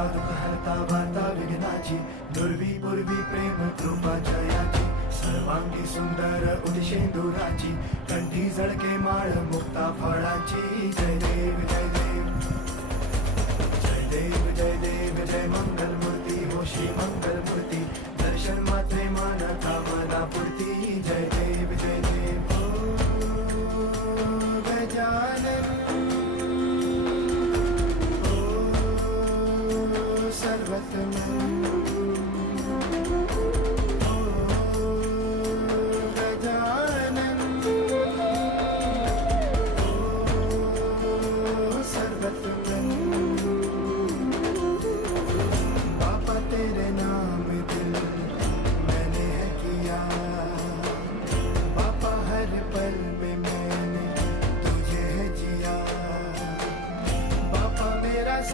हरता दुःख हरता वार्ता विघ्नाची, दुर्वी पूर्वी प्रेम कृपा जयाची, सर्वांगी सुंदर उदिशेंदुराची, कंठी झळके माळ मुक्ता फळाची. जय देव जय देव जय देव जय देव जय मंगल मूर्ती हो श्री मंगल मूर्ती, दर्शन मात्रे मान कामना पूर्ती. जय देव जय देव ओ गजानन ओ सर्वतमन